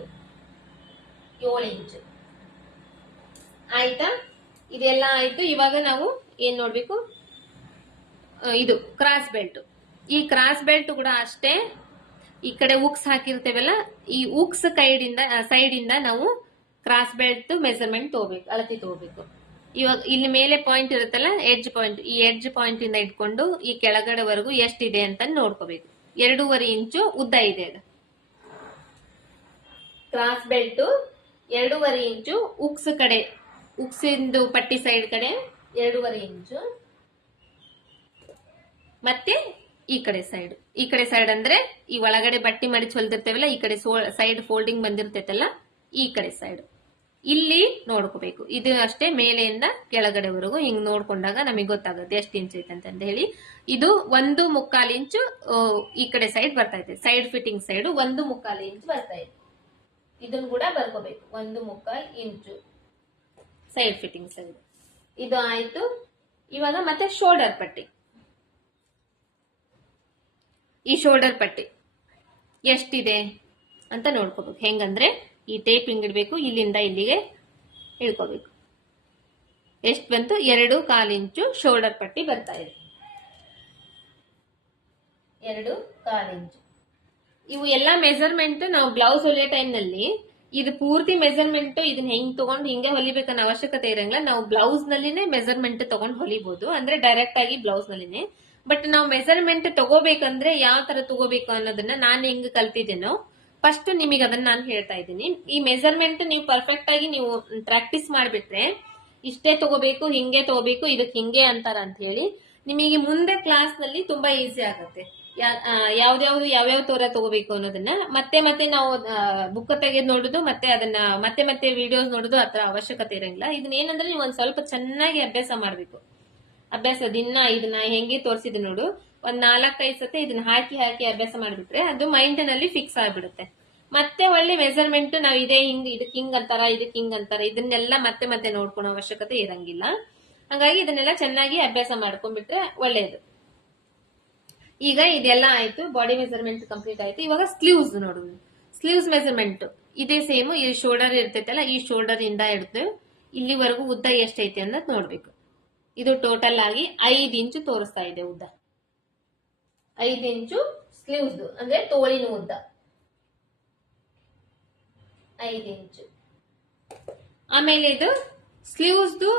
ಏಳು ಇಂಚು. ಆಯ್ತಾ? ಇದೆಲ್ಲ ಆಯ್ತು. ಇವಾಗ ನಾವು ಏನ್ ನೋಡ್ಬೇಕು? ಇದು ಕ್ರಾಸ್ ಬೆಲ್ಟ್ ಈ ಕ್ರಾಸ್ ಬೆಲ್ಟ್ ಕೂಡ ಅಷ್ಟೇ. ಈ ಕಡೆ ಉಕ್ಸ್ ಹಾಕಿರ್ತೇವಲ್ಲ, ಈ ಉಕ್ಸ್ ಕೈಡಿಂದ ಸೈಡ್ ಇಂದ ನಾವು ಕ್ರಾಸ್ ಬೆಲ್ಟ್ ಮೆಸರ್ಮೆಂಟ್ ತಗೋಬೇಕು, ಅಳತಿ ತಗೋಬೇಕು. ಇವಾಗ ಇಲ್ಲಿ ಮೇಲೆ ಪಾಯಿಂಟ್ ಇರುತ್ತಲ್ಲ ಎಡ್ಜ್ ಪಾಯಿಂಟ್ ಈ ಎಡ್ಜ್ ಪಾಯಿಂಟ್ ಇಂದ ಇಟ್ಕೊಂಡು ಈ ಕೆಳಗಡೆವರೆಗೂ ಎಷ್ಟಿದೆ ಅಂತ ನೋಡ್ಕೋಬೇಕು. ಎರಡೂವರೆ ಇಂಚು ಉದ್ದ ಇದೆ ಅದು. ಕ್ರಾಸ್ ಬೆಲ್ಟ್ ಎರಡೂವರೆ ಇಂಚು ಉಕ್ಸ್ ಕಡೆ ಉಕ್ಸಿಂದು ಪಟ್ಟಿ ಸೈಡ್ ಕಡೆ ಎರಡೂವರೆ ಇಂಚು. ಮತ್ತೆ ಈ ಕಡೆ ಸೈಡ್ ಈ ಕಡೆ ಸೈಡ್ ಅಂದ್ರೆ ಈ ಒಳಗಡೆ ಬಟ್ಟಿ ಮಾಡಿ ಹೊಲ್ದಿರ್ತೇವಲ್ಲ ಈ ಕಡೆ ಸೈಡ್ ಫೋಲ್ಡಿಂಗ್ ಬಂದಿರ್ತೈತಲ್ಲ, ಈ ಕಡೆ ಸೈಡ್ ಇಲ್ಲಿ ನೋಡ್ಕೋಬೇಕು. ಇದು ಅಷ್ಟೇ ಮೇಲೆಯಿಂದ ಕೆಳಗಡೆವರೆಗೂ ಹಿಂಗ್ ನೋಡ್ಕೊಂಡಾಗ ನಮಗೆ ಗೊತ್ತಾಗುತ್ತೆ ಎಷ್ಟು ಇಂಚ್ ಐತೆ ಅಂತ ಹೇಳಿ. ಇದು ಒಂದು ಮುಕ್ಕಾಲು ಇಂಚು ಈ ಕಡೆ ಸೈಡ್ ಬರ್ತಾ ಇದೆ ಸೈಡ್ ಫಿಟ್ಟಿಂಗ್ ಸೈಡ್ ಒಂದು ಮುಕ್ಕಾಲು ಇಂಚು ಬರ್ತಾ ಇದೆ ಇದನ್ನು ಕೂಡ ಬರ್ಕೋಬೇಕು. ಒಂದು ಮುಕ್ಕಾಲು ಇಂಚು. ಸೈಡ್ ಫಿಟ್ಟಿಂಗ್ ಆಗಿದೆ ಇದು ಆಯ್ತು. ಇವಾಗ ಮತ್ತೆ ಶೋಲ್ಡರ್ ಪಟ್ಟಿ. ಈ ಶೋಲ್ಡರ್ ಪಟ್ಟಿ. ಎಷ್ಟಿದೆ ಅಂತ ನೋಡ್ಕೋಬೇಕು. ಹೆಂಗಂದ್ರೆ ಈ ಟೇಪ್ ಹಿಂಗಿಡ್ಬೇಕು, ಇಲ್ಲಿಂದ ಇಲ್ಲಿಗೆ ಇಳ್ಕೋಬೇಕು. ಎಷ್ಟು ಬಂತು? ಎರಡು ಕಾಲು ಇಂಚು ಶೋಲ್ಡರ್ ಪಟ್ಟಿ ಬರ್ತಾ ಇದೆ. ಎರಡು ಕಾಲಿಂಚು ಇವು ಎಲ್ಲ ಮೆಜರ್ಮೆಂಟ್ ನಾವು ಬ್ಲೌಸ್ ಹೊಲಿಯೋ ಟೈಮ್ನಲ್ಲಿ ನಲ್ಲಿ ಇದು ಪೂರ್ತಿ ಮೆಸರ್ಮೆಂಟ್ ಇದನ್ನ ಹೆಂಗ್ ತಗೊಂಡು ಹಿಂಗೆ ಹೊಲಿಬೇಕನ್ನೋ ಅವಶ್ಯಕತೆ ಇರಂಗಿಲ್ಲ. ನಾವು ಬ್ಲೌಸ್ ನಲ್ಲಿನೇ ಮೆಜರ್ಮೆಂಟ್ ತಗೊಂಡು ಹೊಲಿಬಹುದು ಅಂದ್ರೆ ಡೈರೆಕ್ಟ್ ಆಗಿ ಬ್ಲೌಸ್ ನಲ್ಲಿನೇ ಬಟ್ ನಾವು ಮೆಸರ್ಮೆಂಟ್ ತಗೋಬೇಕಂದ್ರೆ ಯಾವ ತರ ತಗೋಬೇಕು ಅನ್ನೋದನ್ನ ನಾನು ಹೆಂಗ್ ಕಲ್ತಿದ್ದೇನೋ ಫಸ್ಟ್ ನಿಮಗೆ ಅದನ್ನ ನಾನು ಹೇಳ್ತಾ ಇದ್ದೀನಿ. ಈ ಮೆಸರ್ಮೆಂಟ್ ನೀವು ಪರ್ಫೆಕ್ಟ್ ಆಗಿ ನೀವು ಪ್ರಾಕ್ಟೀಸ್ ಮಾಡ್ಬಿಟ್ರೆ, ಇಷ್ಟೇ ತಗೋಬೇಕು, ಹಿಂಗೆ ತಗೋಬೇಕು, ಇದಕ್ಕೆ ಹಿಂಗೆ ಅಂತಾರ ಅಂತ ಹೇಳಿ ನಿಮಗೆ ಮುಂದೆ ಕ್ಲಾಸ್ನಲ್ಲಿ ತುಂಬಾ ಈಸಿ ಆಗುತ್ತೆ. ಯಾ- ಆ, ಯಾವ್ದ್ಯಾವ್ದು ಯಾವ್ಯಾವ ತೋರ ತಗೋಬೇಕು ಅನ್ನೋದನ್ನ ಮತ್ತೆ ಮತ್ತೆ ನಾವು ಬುಕ್ ತೆಗೆದು ನೋಡುದು ಮತ್ತೆ ಅದನ್ನ ಮತ್ತೆ ಮತ್ತೆ ವಿಡಿಯೋಸ್ ನೋಡುದು ಆತರ ಅವಶ್ಯಕತೆ ಇರಂಗಿಲ್ಲ. ಇದನ್ನ ಏನಂದ್ರೆ ನೀವು ಒಂದ್ ಸ್ವಲ್ಪ ಚೆನ್ನಾಗಿ ಅಭ್ಯಾಸ ಮಾಡ್ಬೇಕು. ಅಭ್ಯಾಸ ದಿನ ಇದನ್ನ ಹೆಂಗೆ ತೋರಿಸಿದ್ ನೋಡು. ಒಂದ್ ನಾಲ್ಕೈದು ಸತಿ ಇದನ್ನ ಹಾಕಿ ಹಾಕಿ ಅಭ್ಯಾಸ ಮಾಡ್ಬಿಟ್ರೆ ಅದು ಮೈಂಡ್ನಲ್ಲಿ ಫಿಕ್ಸ್ ಆಗ್ಬಿಡುತ್ತೆ. ಮತ್ತೆ ಒಳ್ಳೆ ಮೆಜರ್ಮೆಂಟ್ ನಾವು ಇದೇ ಹಿಂಗ್ ಇದಕ್ ಹಿಂಗ್ ಅಂತಾರ ಇದಕ್ ಹಿಂಗ್ ಅಂತಾರ ಇದನ್ನೆಲ್ಲ ಮತ್ತೆ ಮತ್ತೆ ನೋಡ್ಕೊಳೋ ಅವಶ್ಯಕತೆ ಇರಂಗಿಲ್ಲ. ಹಂಗಾಗಿ ಇದನ್ನೆಲ್ಲ ಚೆನ್ನಾಗಿ ಅಭ್ಯಾಸ ಮಾಡ್ಕೊಂಡ್ಬಿಟ್ರೆ ಒಳ್ಳೇದು. ಈಗ ಇದೆಲ್ಲ ಆಯ್ತು ಬಾಡಿ ಮೆಜರ್ಮೆಂಟ್ ಕಂಪ್ಲೀಟ್ ಆಯ್ತು. ಇವಾಗ ಸ್ಲೀವ್ಸ್ ನೋಡುದು ಸ್ಲೀವ್ಸ್ ಮೆಜರ್ಮೆಂಟ್ ಇದೇ ಸೇಮ್ ಈ ಶೋಲ್ಡರ್ ಇರ್ತೈತಲ್ಲ, ಈ ಶೋಲ್ಡರ್ ಇಂದ ಹಿಡಿದು ಇಲ್ಲಿವರೆಗೂ ಉದ್ದ ಎಷ್ಟೈತೆ ಅಂತ ನೋಡ್ಬೇಕು. ಇದು ಟೋಟಲ್ ಆಗಿ ಐದು ಇಂಚು ತೋರಿಸ್ತಾ ಇದೆ ಉದ್ದ. ಐದು ಇಂಚು ಸ್ಲೀವ್ಸ್ ಅಂದ್ರೆ ತೋಳಿನ ಉದ್ದ. ಐದು ಇಂಚು. ಆಮೇಲೆ ಇದು ಸ್ಲೀವ್ಸ್ದು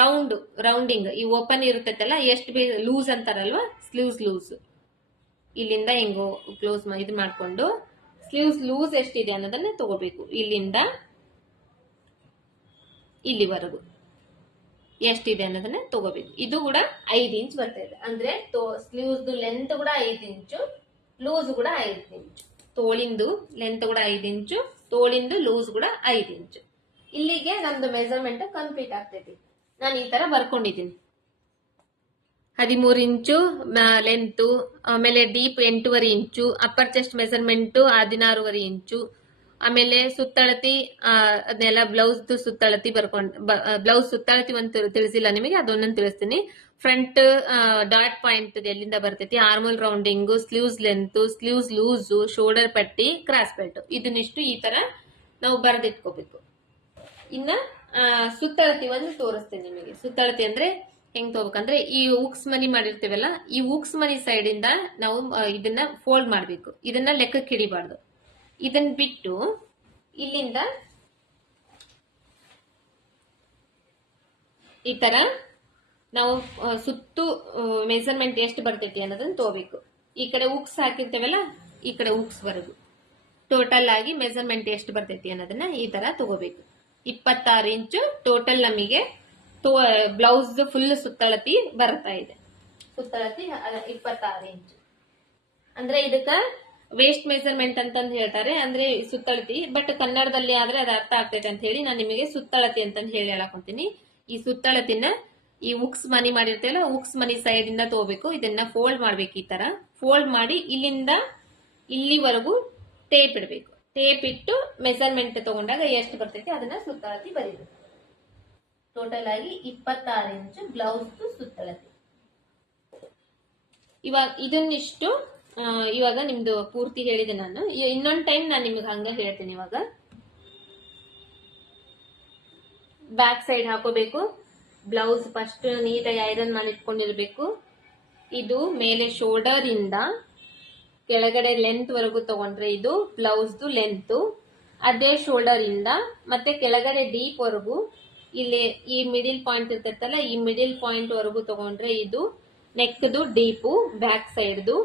ರೌಂಡ್ ರೌಂಡಿಂಗ್ ಈ ಓಪನ್ ಇರುತ್ತೈತಲ್ಲ ಎಷ್ಟು ಲೂಸ್ ಅಂತಾರಲ್ವಾ? ಸ್ಲೀವ್ಸ್ ಲೂಸ್ ಇಲ್ಲಿಂದ ಹೆಂಗೋ ಕ್ಲೋಸ್ ಇದು ಮಾಡ್ಕೊಂಡು ಸ್ಲೀವ್ಸ್ ಲೂಸ್ ಎಷ್ಟಿದೆ ಅನ್ನೋದನ್ನ ತಗೋಬೇಕು. ಇಲ್ಲಿಂದ ಇಲ್ಲಿವರೆಗೂ ಎಷ್ಟಿದೆ ಅನ್ನೋದನ್ನ ತಗೋಬೇಕು. ಇದು ಕೂಡ ಐದು ಇಂಚ್ ಬರ್ತಾ ಇದೆ. ಅಂದ್ರೆ ಸ್ಲೀವ್ಸ್ ಲೆಂತ್ ಕೂಡ ಐದು ಇಂಚು ಲೂಸ್ ಕೂಡ ಐದು ಇಂಚು. ತೋಳಿಂದು ಲೆಂತ್ ಕೂಡ ಐದು ಇಂಚು, ತೋಳಿಂದು ಲೂಸ್ ಕೂಡ ಐದು ಇಂಚು. ಇಲ್ಲಿಗೆ ನಮ್ದು ಮೆಜರ್ಮೆಂಟ್ ಕಂಪ್ಲೀಟ್ ಆಗ್ತೈತಿ. ನಾನು ಈ ತರ ಬರ್ಕೊಂಡಿದ್ದೀನಿ. ಹದಿಮೂರು ಇಂಚು ಲೆಂತು ಆಮೇಲೆ ಡೀಪ್ ಎಂಟೂವರೆ ಇಂಚು ಅಪ್ಪರ್ ಚೆಸ್ಟ್ ಮೆಸರ್ಮೆಂಟು ಹದಿನಾರೂವರೆ ಇಂಚು, ಆಮೇಲೆ ಸುತ್ತಳತಿ ಅದನ್ನೆಲ್ಲ ಬ್ಲೌಸ್ ಸುತ್ತಳತಿ ಬರ್ಕೊಂಡ್ ಬ್ಲೌಸ್ ಸುತ್ತಳತಿ ಒಂದು ತಿಳಿಸಿಲ್ಲ ನಿಮಗೆ, ಅದೊಂದೊಂದು ತಿಳಿಸ್ತೀನಿ. ಫ್ರಂಟ್ ಡಾಟ್ ಪಾಯಿಂಟ್ ಎಲ್ಲಿಂದ ಬರ್ತೈತಿ? Armhole rounding sleeves length sleeves loose shoulder ಪಟ್ಟಿ ಕ್ರಾಸ್ ಬೆಲ್ಟ್ ಇದನ್ನಿಷ್ಟು ಈ ತರ ನಾವು ಬರೆದಿಟ್ಕೋಬೇಕು. ಇನ್ನ ಸುತ್ತಳತಿ ಒಂದು ತೋರಿಸ್ತೇನೆ ನಿಮಗೆ. ಸುತ್ತಳತಿ ಅಂದ್ರೆ ಹೆಂಗ್ ತಗೋಬೇಕಂದ್ರೆ ಈ ಉಕ್ಸ್ ಮನಿ ಮಾಡಿರ್ತೀವಲ್ಲ, ಈ ಉಕ್ಸ್ ಮನಿ ಸೈಡ್ ಇಂದ ನಾವು ಇದನ್ನ ಫೋಲ್ಡ್ ಮಾಡ್ಬೇಕು. ಇದನ್ನ ಲೆಕ್ಕಕ್ಕೆ ಹಿಡಿಬಾರ್ದು ಇದನ್ನ ಬಿಟ್ಟು ಇಲ್ಲಿಂದ ಈ ತರ ನಾವು ಸುತ್ತು ಮೆಜರ್ಮೆಂಟ್ ಎಷ್ಟು ಬರ್ತೈತಿ ಅನ್ನೋದನ್ನ ತಗೋಬೇಕು. ಈ ಕಡೆ ಉಕ್ಸ್ ಹಾಕಿರ್ತೇವಲ್ಲ, ಈ ಕಡೆ ಉಕ್ಸ್ ಬರೋದು. ಟೋಟಲ್ ಆಗಿ ಮೆಜರ್ಮೆಂಟ್ ಎಷ್ಟು ಬರ್ತೈತಿ ಅನ್ನೋದನ್ನ ಈ ತರ ತಗೋಬೇಕು. ಇಪ್ಪತ್ತಾರು ಇಂಚು ಟೋಟಲ್ ನಮಗೆ ಬ್ಲೌಸ್ ಫುಲ್ ಸುತ್ತಳತಿ ಬರ್ತಾ ಇದೆ. ಸುತ್ತಳತಿ ಇಪ್ಪತ್ತಾರು ಇಂಚು. ಅಂದ್ರೆ ಇದಕ್ಕ ವೇಸ್ಟ್ ಮೆಜರ್ಮೆಂಟ್ ಅಂತಂದು ಹೇಳ್ತಾರೆ ಅಂದ್ರೆ ಸುತ್ತಳತಿ ಬಟ್ ಕನ್ನಡದಲ್ಲಿ ಆದ್ರೆ ಅದು ಅರ್ಥ ಆಗ್ತೈತೆ ಅಂತ ಹೇಳಿ ನಾನು ನಿಮಗೆ ಸುತ್ತಳತಿ ಅಂತಂದು ಹೇಳಿ ಹೇಳಕೊಂತೀನಿ ಈ ಸುತ್ತಳತಿನ ಈ ಉಕ್ಸ್ ಮನಿ ಮಾಡಿರ್ತೇವಲ್ಲ ಉಕ್ಸ್ ಮನಿ ಸೈಡ್ ಇಂದ ತಗೋಬೇಕು ಇದನ್ನ ಫೋಲ್ಡ್ ಮಾಡ್ಬೇಕು ಈ ತರ. ಫೋಲ್ಡ್ ಮಾಡಿ ಇಲ್ಲಿಂದ ಇಲ್ಲಿವರೆಗೂ ಟೇಪ್ ಇಡಬೇಕು. ಟೇಪ್ ಇಟ್ಟು ಮೆಜರ್ಮೆಂಟ್ ತಗೊಂಡಾಗ ಎಷ್ಟು ಬರ್ತೈತಿ ಅದನ್ನ ಸುತ್ತಳತಿ ಬರೀಬೇಕು. ಟೋಟಲ್ ಆಗಿ ಇಪ್ಪತ್ತಾರು ಇಂಚು ಬ್ಲೌಸ್ ಸುತ್ತಳತೆ. ಇವಾಗ ಇದನ್ನಿಷ್ಟು ಇವಾಗ ನಿಮ್ದು ಪೂರ್ತಿ ಹೇಳಿದೆ ನಾನು. ಇನ್ನೊಂದು ಟೈಮ್ ನಾನು ನಿಮ್ಗೆ ಹಂಗ ಹೇಳ್ತೀನಿ ಇವಾಗ. ಬ್ಯಾಕ್ ಸೈಡ್ ಹಾಕೋಬೇಕು. ಬ್ಲೌಸ್ ಫಸ್ಟ್ ನೀಟಾಗಿ ಐರನ್ ಮಾಡಿ ಇಟ್ಕೊಂಡಿರ್ಬೇಕು. ಇದು ಮೇಲೆ ಶೋಲ್ಡರ್ ಇಂದ ಕೆಳಗಡೆ ಲೆಂತ್ ವರೆಗೂ ತಗೊಂಡ್ರೆ ಇದು ಬ್ಲೌಸ್ದು ಲೆಂತ್ ಅದೇ ಶೋಲ್ಡರ್ ಇಂದ ಮತ್ತೆ ಕೆಳಗಡೆ ಡೀಪ್ ವರೆಗೂ ಇಲ್ಲಿ ಈ ಮಿಡಿಲ್ ಪಾಯಿಂಟ್ ಇರ್ತೈತಲ್ಲ, ಈ ಮಿಡಿಲ್ ಪಾಯಿಂಟ್ ವರೆಗೂ ತಗೊಂಡ್ರೆ ಇದು ನೆಕ್ದು ಡೀಪು ಬ್ಯಾಕ್ ಸೈಡ್ದು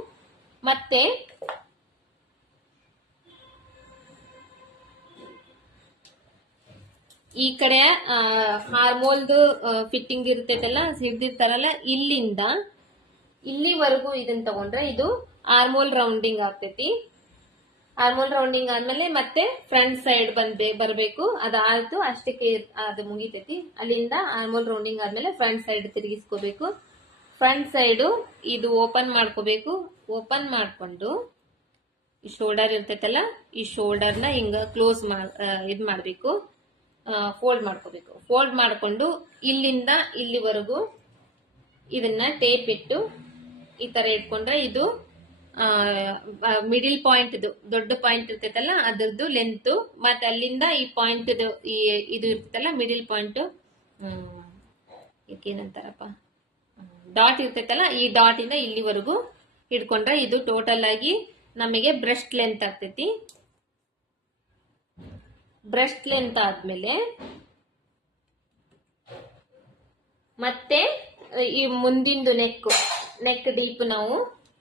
ಮತ್ತೆ ಈ ಕಡೆ ಹಾರ್ಮೋಲ್ದು ಫಿಟ್ಟಿಂಗ್ ಇರ್ತೈತಲ್ಲ, ಹಿಡ್ದಿರ್ತಾರಲ್ಲ, ಇಲ್ಲಿಂದ ಇಲ್ಲಿವರೆಗೂ ಇದನ್ನ ತಗೊಂಡ್ರೆ ಇದು ಆರ್ಮೋಲ್ ರೌಂಡಿಂಗ್ ಆಗ್ತೈತಿ. ಆರ್ಮೋಲ್ ರೌಂಡಿಂಗ್ ಆದ್ಮೇಲೆ ಮತ್ತೆ ಫ್ರಂಟ್ ಸೈಡ್ ಬಂದ್ ಬರಬೇಕು. ಅದಾಯ್ತು, ಅಷ್ಟಕ್ಕೆ ಅದು ಮುಗಿತೈತಿ. ಅಲ್ಲಿಂದ ಆರ್ಮೋಲ್ ರೌಂಡಿಂಗ್ ಆದ್ಮೇಲೆ ಫ್ರಂಟ್ ಸೈಡ್ ತಿರುಗಿಸ್ಕೋಬೇಕು. ಫ್ರಂಟ್ ಸೈಡು ಇದು ಓಪನ್ ಮಾಡ್ಕೋಬೇಕು. ಓಪನ್ ಮಾಡಿಕೊಂಡು ಈ ಶೋಲ್ಡರ್ ಇರ್ತೈತಲ್ಲ, ಈ ಶೋಲ್ಡರ್ನ ಹಿಂಗ ಕ್ಲೋಸ್ ಮಾಡ್ ಇದು ಮಾಡಬೇಕು. ಫೋಲ್ಡ್ ಮಾಡ್ಕೋಬೇಕು. ಫೋಲ್ಡ್ ಮಾಡಿಕೊಂಡು ಇಲ್ಲಿಂದ ಇಲ್ಲಿವರೆಗೂ ಇದನ್ನ ಟೇಪ್ ಇಟ್ಟು ಈ ತರ ಇಟ್ಕೊಂಡ್ರೆ ಇದು ಮಿಡಿಲ್ ಪಾಯಿಂಟ್ದು ದೊಡ್ಡ ಪಾಯಿಂಟ್ ಇರ್ತೈತಲ್ಲ, ಅದರದ್ದು ಲೆಂತ್ ಮತ್ತೆ ಅಲ್ಲಿಂದ ಈ ಪಾಯಿಂಟ್ ಈ, ಇದು ಇರ್ತೈತಲ್ಲ ಮಿಡಿಲ್ ಪಾಯಿಂಟ್ ಏನಂತಾರಪ್ಪ ಡಾಟ್ ಇರ್ತೈತಲ್ಲ, ಈ ಡಾಟ್ ಇಂದ ಇಲ್ಲಿವರೆಗೂ ಹಿಡ್ಕೊಂಡ್ರೆ ಇದು ಟೋಟಲ್ ಆಗಿ ನಮಗೆ ಬ್ರೆಸ್ಟ್ ಲೆಂತ್ ಆಗ್ತೈತಿ. ಬ್ರೆಸ್ಟ್ ಲೆಂತ್ ಆದ್ಮೇಲೆ ಮತ್ತೆ ಈ ಮುಂದಿಂದು ನೆಕ್ ನೆಕ್ ಡೀಪ್ ನಾವು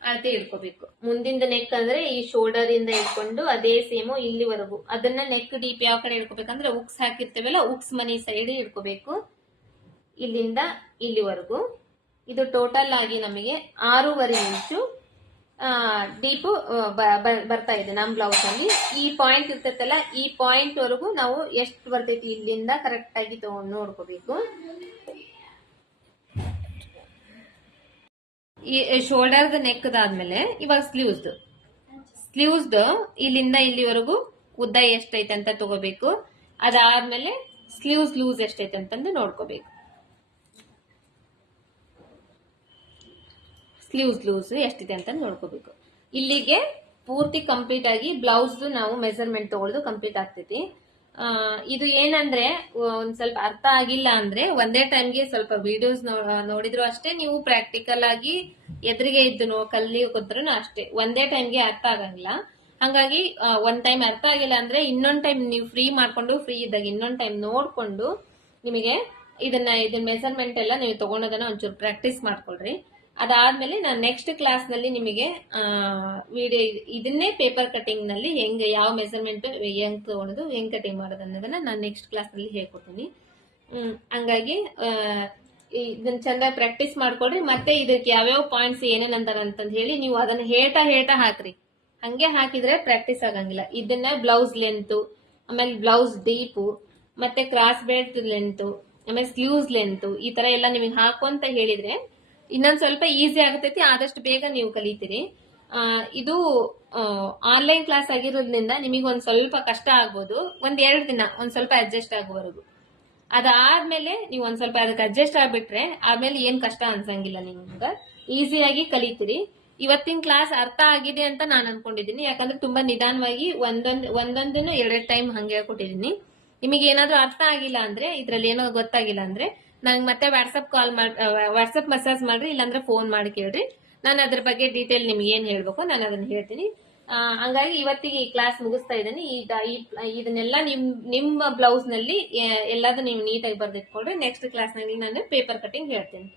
ಅಳತೆ ಇಟ್ಕೋಬೇಕು. ಮುಂದಿಂದ ನೆಕ್ ಅಂದ್ರೆ ಈ ಶೋಲ್ಡರ್ ಇಂದ ಇಟ್ಕೊಂಡು ಅದೇ ಸೇಮು ಇಲ್ಲಿವರೆಗೂ. ಅದನ್ನ ನೆಕ್ ಡೀಪ್ ಯಾವ ಕಡೆ ಇಟ್ಕೋಬೇಕಂದ್ರೆ ಉಕ್ಸ್ ಹಾಕಿರ್ತೇವಲ್ಲ ಉಕ್ಸ್ ಮನಿ ಸೈಡ್ ಇಟ್ಕೋಬೇಕು. ಇಲ್ಲಿಂದ ಇಲ್ಲಿವರೆಗೂ. ಇದು ಟೋಟಲ್ ಆಗಿ ನಮಗೆ ಆರೂವರೆ ಇಂಚು ಡೀಪ್ ಬರ್ತಾ ಇದೆ ನಮ್ಮ ಬ್ಲೌಸ್ ಅಲ್ಲಿ. ಈ ಪಾಯಿಂಟ್ ಇರ್ತೈತಲ್ಲ, ಈ ಪಾಯಿಂಟ್ ವರೆಗೂ ನಾವು ಎಷ್ಟು ಬರ್ತೈತಿ ಇಲ್ಲಿಂದ ಕರೆಕ್ಟ್ ಆಗಿ ತಗೊಂಡು ನೋಡ್ಕೋಬೇಕು. ಈ ಶೋಲ್ಡರ್ದ ನೆಕ್ದಾದ್ಮೇಲೆ ಇವಾಗ ಸ್ಲೀವ್ಸ್ದು. ಸ್ಲೀವ್ಸ್ದು ಇಲ್ಲಿಂದ ಇಲ್ಲಿವರೆಗೂ ಉದ್ದ ಎಷ್ಟೈತೆ ಅಂತ ತಗೋಬೇಕು. ಅದಾದ್ಮೇಲೆ ಸ್ಲೀವ್ಸ್ ಲೂಸ್ ಎಷ್ಟೈತೆ ಅಂತಂದು ನೋಡ್ಕೋಬೇಕು. ಸ್ಲೀವ್ಸ್ ಲೂಸ್ ಎಷ್ಟಿದೆ ಅಂತ ನೋಡ್ಕೋಬೇಕು. ಇಲ್ಲಿಗೆ ಪೂರ್ತಿ ಕಂಪ್ಲೀಟ್ ಆಗಿ ಬ್ಲೌಸ್ ನಾವು ಮೆಸರ್ಮೆಂಟ್ ತಗೊಳ್ಳೋದು ಕಂಪ್ಲೀಟ್ ಆಗ್ತೈತಿ. ಇದು ಏನಂದ್ರೆ ಒಂದ್ ಸ್ವಲ್ಪ ಅರ್ಥ ಆಗಿಲ್ಲ ಅಂದ್ರೆ, ಒಂದೇ ಟೈಮ್ಗೆ ಸ್ವಲ್ಪ ವಿಡಿಯೋಸ್ ನೋಡಿದ್ರು ಅಷ್ಟೇ ನೀವು ಪ್ರಾಕ್ಟಿಕಲ್ ಆಗಿ ಎದುರಿಗೆ ಇದ್ದು ಕೂತ್ರೂ ಅಷ್ಟೇ. ಒಂದೇ ಟೈಮ್ಗೆ ಅರ್ಥ ಆಗಂಗಿಲ್ಲ. ಹಂಗಾಗಿ ಒಂದ್ ಟೈಮ್ ಅರ್ಥ ಆಗಿಲ್ಲ ಅಂದ್ರೆ, ಇನ್ನೊಂದ್ ಟೈಮ್ ನೀವು ಫ್ರೀ ಮಾಡ್ಕೊಂಡು ಫ್ರೀ ಇದ್ದಾಗ ಇನ್ನೊಂದ್ ಟೈಮ್ ನೋಡ್ಕೊಂಡು ನಿಮಗೆ ಇದನ್ನ ಇದನ್ನ ಮೆಸರ್ಮೆಂಟ್ ಎಲ್ಲ ನೀವು ತಗೊಂಡೋದನ್ನ ಒಂಚೂರು ಪ್ರಾಕ್ಟೀಸ್ ಮಾಡ್ಕೊಳ್ರಿ. ಅದಾದ್ಮೇಲೆ ನಾನು ನೆಕ್ಸ್ಟ್ ಕ್ಲಾಸ್ನಲ್ಲಿ ನಿಮಗೆ ವಿಡಿಯೋ ಇದನ್ನೇ ಪೇಪರ್ ಕಟಿಂಗ್ನಲ್ಲಿ ಹೆಂಗ್, ಯಾವ ಮೆಸರ್ಮೆಂಟ್ ಹೆಂಗ್ ತಗೊಳೋದು, ಹೆಂಗ್ ಕಟಿಂಗ್ ಮಾಡೋದು ಅನ್ನೋದನ್ನ ನಾನು ನೆಕ್ಸ್ಟ್ ಕ್ಲಾಸ್ನಲ್ಲಿ ಹೇಳ್ಕೊಡ್ತೀನಿ. ಹಂಗಾಗಿ ಇದನ್ನ ಚೆನ್ನಾಗಿ ಪ್ರಾಕ್ಟೀಸ್ ಮಾಡ್ಕೊಳ್ರಿ, ಮತ್ತೆ ಇದಕ್ಕೆ ಯಾವ್ಯಾವ ಪಾಯಿಂಟ್ಸ್ ಏನೇನ್ ಅಂತಾರ ಅಂತಂದ್ ಹೇಳಿ ನೀವು ಅದನ್ನ ಹೇಳ್ತಾ ಹೇಳ್ತಾ ಹಾಕ್ರಿ. ಹಂಗೆ ಹಾಕಿದ್ರೆ ಪ್ರಾಕ್ಟೀಸ್ ಆಗಂಗಿಲ್ಲ. ಇದನ್ನ ಬ್ಲೌಸ್ ಲೆಂತ್ ಆಮೇಲೆ ಬ್ಲೌಸ್ ಡೀಪು ಮತ್ತೆ ಕ್ರಾಸ್ ಬೆಲ್ಟ್ ಲೆಂತ್ ಆಮೇಲೆ ಸ್ಲೀವ್ಸ್ ಲೆಂತ್ ಈ ತರ ಎಲ್ಲ ನಿಮಗೆ ಹಾಕೊಂತ ಹೇಳಿದ್ರೆ ಇನ್ನೊಂದ್ ಸ್ವಲ್ಪ ಈಸಿ ಆಗತೈತಿ ಆದಷ್ಟು ಬೇಗ ನೀವು ಕಲಿತೀರಿ. ಇದು ಆನ್ಲೈನ್ ಕ್ಲಾಸ್ ಆಗಿರೋದ್ರಿಂದ ನಿಮಗೆ ಒಂದ್ ಸ್ವಲ್ಪ ಕಷ್ಟ ಆಗ್ಬೋದು. ಒಂದ್ ಎರಡು ದಿನ, ಒಂದ್ ಸ್ವಲ್ಪ ಅಡ್ಜಸ್ಟ್ ಆಗುವವರೆಗೂ ಅದಾದ್ಮೇಲೆ ನೀವು ಒಂದ್ ಸ್ವಲ್ಪ ಅದಕ್ಕೆ ಅಡ್ಜಸ್ಟ್ ಆಗ್ಬಿಟ್ರೆ ಆಮೇಲೆ ಏನ್ ಕಷ್ಟ ಅನ್ಸಂಗಿಲ್ಲ ನಿಮ್ಗೆ. ಈಸಿಯಾಗಿ ಕಲಿತೀರಿ. ಇವತ್ತಿನ ಕ್ಲಾಸ್ ಅರ್ಥ ಆಗಿದೆ ಅಂತ ನಾನು ಅನ್ಕೊಂಡಿದ್ದೀನಿ ಯಾಕಂದ್ರೆ ತುಂಬಾ ನಿಧಾನವಾಗಿ ಒಂದೊಂದ್, ಒಂದೊಂದನ್ನು ಎರಡೆರಡು ಟೈಮ್ ಹಂಗೆ ಹೇಳ್ಕೊಟ್ಟಿದ್ದೀನಿ ನಿಮಗೆ ಏನಾದ್ರೂ ಅರ್ಥ ಆಗಿಲ್ಲ ಅಂದ್ರೆ, ಇದ್ರಲ್ಲಿ ಏನೋ ಗೊತ್ತಾಗಿಲ್ಲ ಅಂದ್ರೆ ನಂಗೆ ಮತ್ತೆ ವಾಟ್ಸಪ್ ಕಾಲ್ ಮಾಡಿ ವಾಟ್ಸಪ್ ಮೆಸೇಜ್ ಮಾಡ್ರಿ, ಇಲ್ಲಾಂದ್ರೆ ಫೋನ್ ಮಾಡಿ ಕೇಳ್ರಿ. ನಾನು ಅದ್ರ ಬಗ್ಗೆ ಡೀಟೇಲ್ ನಿಮ್ಗೆ ಏನು ಹೇಳ್ಬೇಕು, ನಾನು ಅದನ್ನ ಹೇಳ್ತೀನಿ. ಹಂಗಾಗಿ ಇವತ್ತಿಗೆ ಈ ಕ್ಲಾಸ್ ಮುಗಿಸ್ತಾ ಇದ್ದೀನಿ. ಈ, ಇದನ್ನೆಲ್ಲ ನಿಮ್ ನಿಮ್ಮ ಬ್ಲೌಸ್ನಲ್ಲಿ ಎಲ್ಲಾದ್ರೂ ಎಲ್ಲದೂ ನೀವು ನೀಟಾಗಿ ಬರ್ದಿಟ್ಕೊಂಡ್ರೆ ನೆಕ್ಸ್ಟ್ ಕ್ಲಾಸ್ನಲ್ಲಿ ನಾನು ಪೇಪರ್ ಕಟಿಂಗ್ ಹೇಳ್ತೀನಿ.